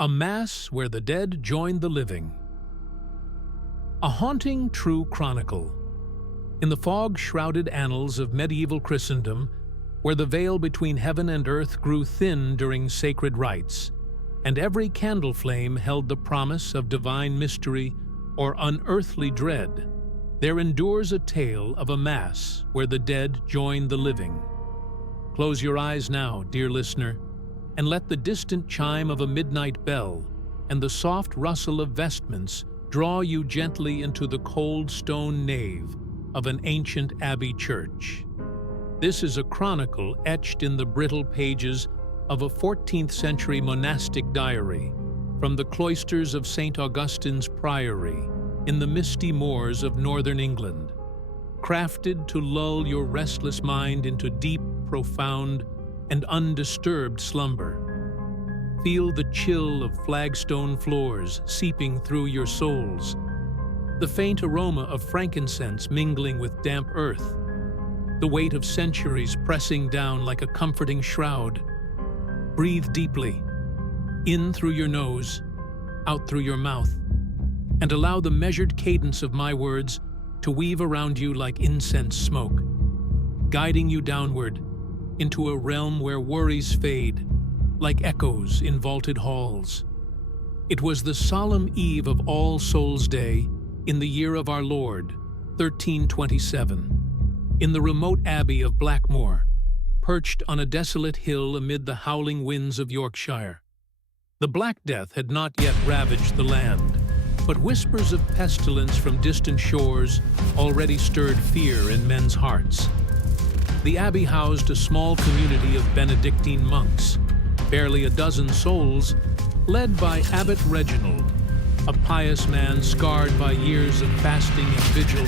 A Mass where the dead join the living. A haunting true chronicle. In the fog-shrouded annals of medieval Christendom, where the veil between heaven and earth grew thin during sacred rites, and every candle flame held the promise of divine mystery or unearthly dread, there endures a tale of a Mass where the dead join the living. Close your eyes now, dear listener, and let the distant chime of a midnight bell and the soft rustle of vestments draw you gently into the cold stone nave of an ancient abbey church. This is a chronicle etched in the brittle pages of a 14th-century monastic diary from the cloisters of St. Augustine's Priory in the misty moors of northern England, crafted to lull your restless mind into deep, profound, and undisturbed slumber. Feel the chill of flagstone floors seeping through your soles, the faint aroma of frankincense mingling with damp earth, the weight of centuries pressing down like a comforting shroud. Breathe deeply, in through your nose, out through your mouth, and allow the measured cadence of my words to weave around you like incense smoke, guiding you downward into a realm where worries fade, like echoes in vaulted halls. It was the solemn eve of All Souls' Day in the year of our Lord, 1327, in the remote abbey of Blackmore, perched on a desolate hill amid the howling winds of Yorkshire. The Black Death had not yet ravaged the land, but whispers of pestilence from distant shores already stirred fear in men's hearts. The abbey housed a small community of Benedictine monks, barely a dozen souls, led by Abbot Reginald, a pious man scarred by years of fasting and vigil.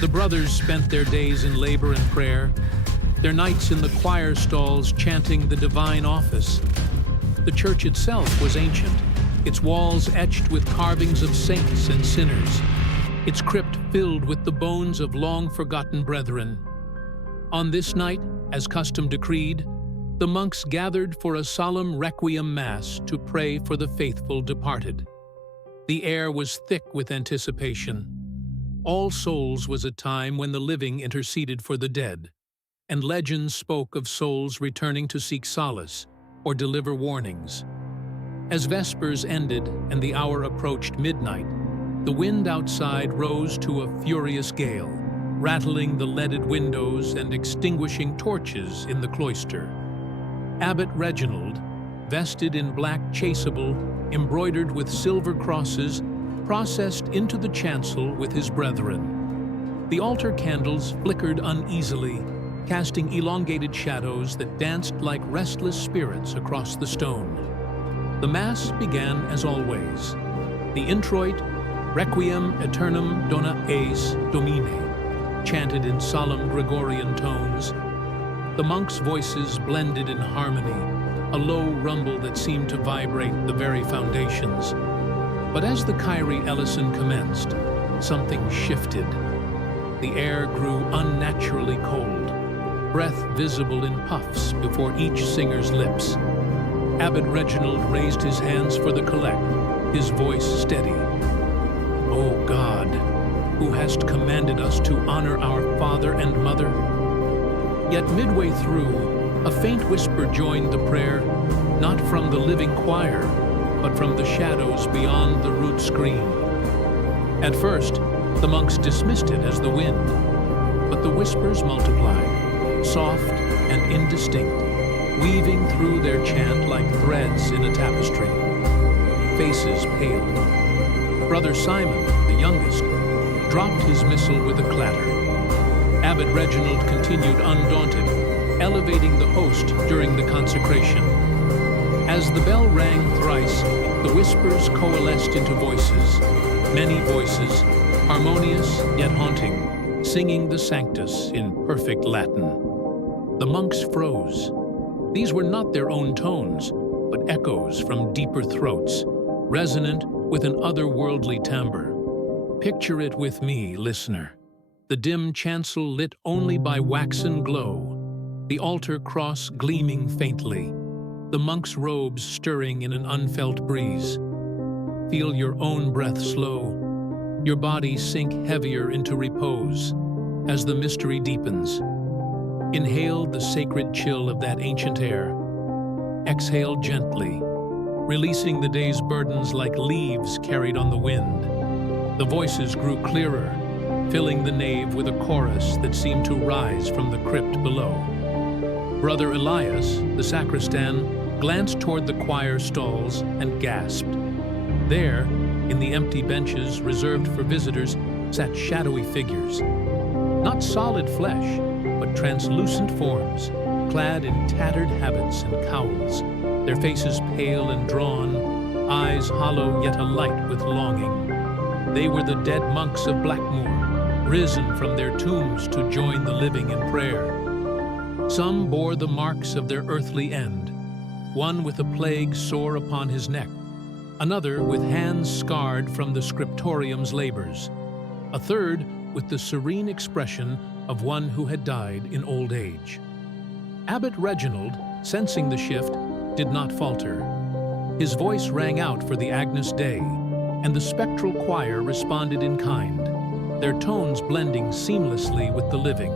The brothers spent their days in labor and prayer, their nights in the choir stalls chanting the divine office. The church itself was ancient, its walls etched with carvings of saints and sinners, its crypt filled with the bones of long-forgotten brethren. On this night, as custom decreed, the monks gathered for a solemn requiem mass to pray for the faithful departed. The air was thick with anticipation. All Souls was a time when the living interceded for the dead, and legends spoke of souls returning to seek solace or deliver warnings. As Vespers ended and the hour approached midnight, the wind outside rose to a furious gale, rattling the leaded windows and extinguishing torches in the cloister. Abbot Reginald, vested in black chasuble, embroidered with silver crosses, processed into the chancel with his brethren. The altar candles flickered uneasily, casting elongated shadows that danced like restless spirits across the stone. The Mass began as always. The introit, Requiem aeternam dona eis Domine, chanted in solemn Gregorian tones. The monks' voices blended in harmony, a low rumble that seemed to vibrate the very foundations. But as the Kyrie Eleison commenced, something shifted. The air grew unnaturally cold, breath visible in puffs before each singer's lips. Abbot Reginald raised his hands for the collect, his voice steady. "O God, who hast commanded us to honor our father and mother." Yet midway through, a faint whisper joined the prayer, not from the living choir, but from the shadows beyond the root screen. At first, the monks dismissed it as the wind, but the whispers multiplied, soft and indistinct, weaving through their chant like threads in a tapestry. Faces paled. Brother Simon, the youngest, dropped his missal with a clatter. Abbot Reginald continued undaunted, elevating the host during the consecration. As the bell rang thrice, the whispers coalesced into voices, many voices, harmonious yet haunting, singing the Sanctus in perfect Latin. The monks froze. These were not their own tones, but echoes from deeper throats, resonant with an otherworldly timbre. Picture it with me, listener. The dim chancel lit only by waxen glow, the altar cross gleaming faintly, the monk's robes stirring in an unfelt breeze. Feel your own breath slow, your body sink heavier into repose as the mystery deepens. Inhale the sacred chill of that ancient air. Exhale gently, releasing the day's burdens like leaves carried on the wind. The voices grew clearer, filling the nave with a chorus that seemed to rise from the crypt below. Brother Elias, the sacristan, glanced toward the choir stalls and gasped. There, in the empty benches reserved for visitors, sat shadowy figures. Not solid flesh, but translucent forms, clad in tattered habits and cowls, their faces pale and drawn, eyes hollow yet alight with longing. They were the dead monks of Blackmoor, risen from their tombs to join the living in prayer. Some bore the marks of their earthly end, one with a plague sore upon his neck, another with hands scarred from the scriptorium's labors, a third with the serene expression of one who had died in old age. Abbot Reginald, sensing the shift, did not falter. His voice rang out for the Agnus Dei, and the spectral choir responded in kind, their tones blending seamlessly with the living.